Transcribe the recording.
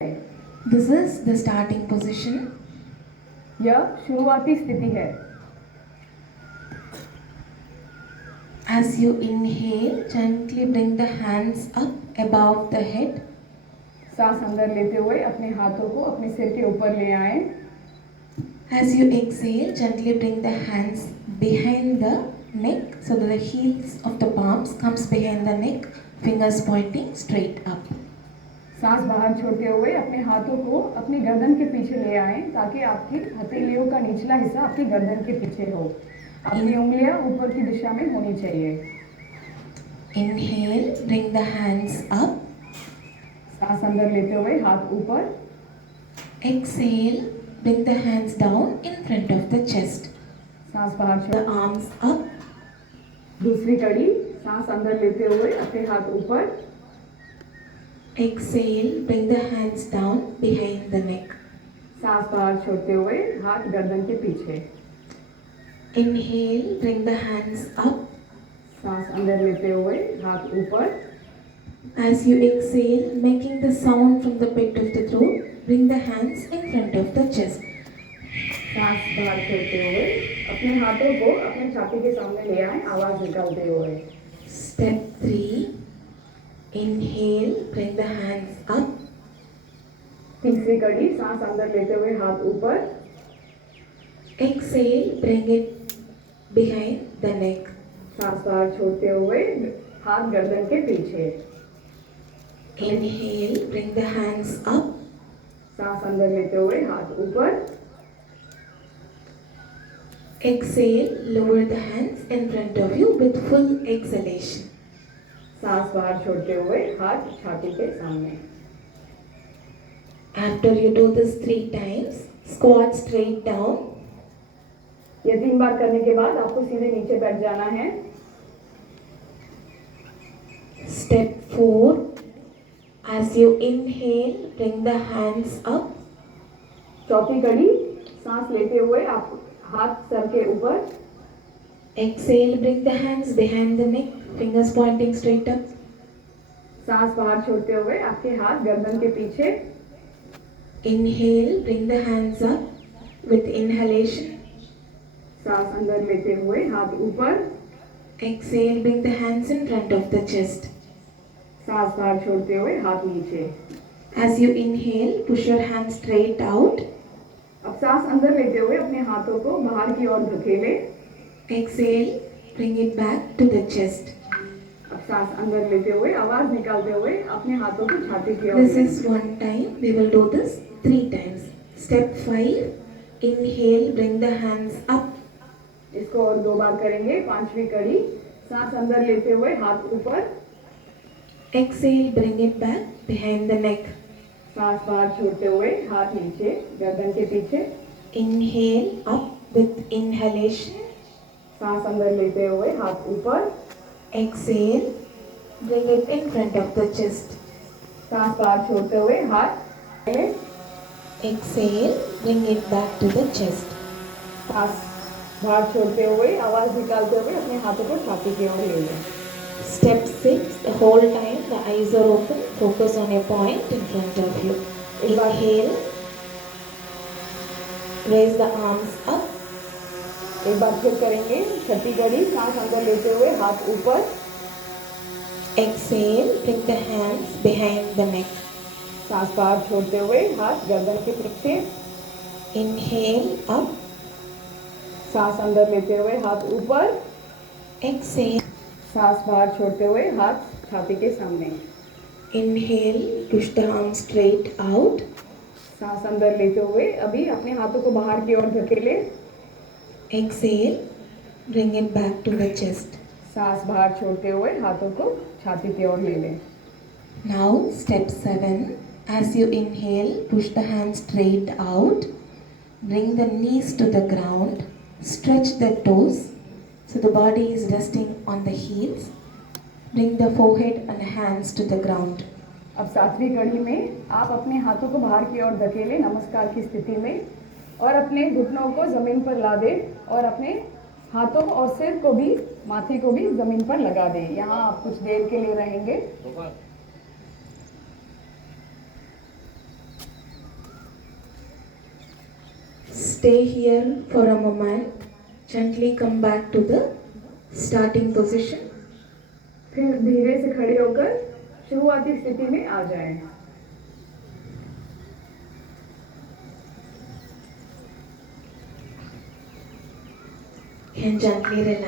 This is the starting position. यह शुरुआती स्थिति है. As you inhale, gently bring the hands up above the head. सांस अंदर लेते हुए अपने हाथों को अपने सिर के ऊपर ले आएं. As you exhale, gently bring the hands behind the neck so that the heels of the palms comes behind the neck, fingers pointing straight up. सांस बाहर छोड़ते हुए अपने हाथों को अपनी गर्दन के पीछे ले आएं ताकि आपकी हथेलियों का निचला हिस्सा आपकी गर्दन के पीछे हो. अपनी उंगलियां ऊपर की दिशा में होनी चाहिए. Inhale, bring the hands up. सांस अंदर लेते हुए हाथ ऊपर. Exhale, bring the hands down in front of the chest. सांस बाहर The छोड़. arms up. दूसरी कड़ी. सांस अंदर लेते हुए अपने हाथ ऊपर. Exhale, bring the hands down behind the neck. सांस बाहर छोड़ते हुए हाथ गर्दन के पीछे. Inhale, bring the hands up. सांस अंदर लेते हुए हाथ ऊपर. As you exhale, making the sound from the pit of the throat, bring the hands in front of the chest. सांस बाहर छोड़ते हुए अपने हाथों को अपने छाती के सामने ले आएं आवाज निकालते हुए. Step 3. Inhale, bring the hands up. तीसरी कड़ी. सांस अंदर लेते हुए हाथ ऊपर. Exhale, bring it behind the neck. सांस बाहर छोड़ते हुए हाथ गर्दन के पीछे. Inhale, bring the hands up. सांस अंदर लेते हुए हाथ ऊपर. Exhale, lower the hands in front of you with full exhalation. सांस बाहर छोड़ते हुए हाथ छाती के सामने. After you do this 3 times, squat straight down. ये 3 बार करने के बाद आपको सीधे नीचे बैठ जाना है. Step 4. As you inhale, bring the hands up. चौथी कड़ी. सांस लेते हुए आप हाथ सर के ऊपर. Exhale, bring the hands behind the neck, fingers pointing straight up. सांस बाहर छोड़ते हुए आपके हाथ गर्दन के पीछे. Inhale, bring the hands up with inhalation. सांस अंदर लेते हुए हाथ ऊपर. Exhale, bring the hands in front of the chest. सांस बाहर छोड़ते हुए हाथ नीचे. As you inhale, push your hands straight out. अब सांस अंदर लेते हुए अपने हाथों को बाहर की ओर धकेले. Exhale, bring it back to the chest. अब सांस अंदर लेते हुए आवाज निकालते हुए अपने हाथों को छाती की ओर. This is 1 time. We will do this 3 times. Step 5. Inhale, bring the hands up. इसको और 2 बार करेंगे. 5वीं कड़ी. सांस अंदर लेते हुए हाथ ऊपर. Exhale, bring it back behind the neck. सांस बाहर छोड़ते हुए हाथ नीचे गर्दन के पीछे. Inhale up with inhalation. सांस अंदर लेते हुए हाथ ऊपर. Exhale, bring it in front of the chest. सांस बाहर छोड़ते हुए हाथ. Exhale, bring it back to the chest. सांस बाहर छोड़ते हुए आवाज निकालते हुए अपने हाथों को छाती की ओर ले लें. Step 6. The whole time the eyes are open. Focus on a point in front of you. Inhale. Raise the arms up. एक बार फिर करेंगे. 6ठी कड़ी. सांस अंदर लेते हुए हाथ ऊपर. Exhale, bring the hands behind the neck. सांस बाहर छोड़ते हुए हाथ गर्दन के पीछे. Inhale up. सांस अंदर लेते हुए हाथ ऊपर. Exhale. सांस बाहर छोड़ते हुए हाथ छाती के सामने. Inhale, push the arms straight out. सांस अंदर लेते हुए अभी अपने हाथों को बाहर की ओर धकेले. Exhale, bring it back to the chest. सांस बाहर छोड़ते हुए हाथों को छाती की ओर ले लें. Now, step 7. As you inhale, push the hands straight out. Bring the knees to the ground. Stretch the toes so the body is resting on the heels. Bring the forehead and hands to the ground. अब 7वीं कड़ी में आप अपने हाथों को बाहर की ओर धकेले नमस्कार की स्थिति में और अपने घुटनों को जमीन पर ला दे और अपने हाथों और सिर को भी माथे को भी जमीन पर लगा दे. यहाँ आप कुछ देर के लिए रहेंगे. stay here for a moment. Gently come back to the starting position. फिर धीरे से खड़े होकर शुरुआती स्थिति में आ जाएं। And gently relax.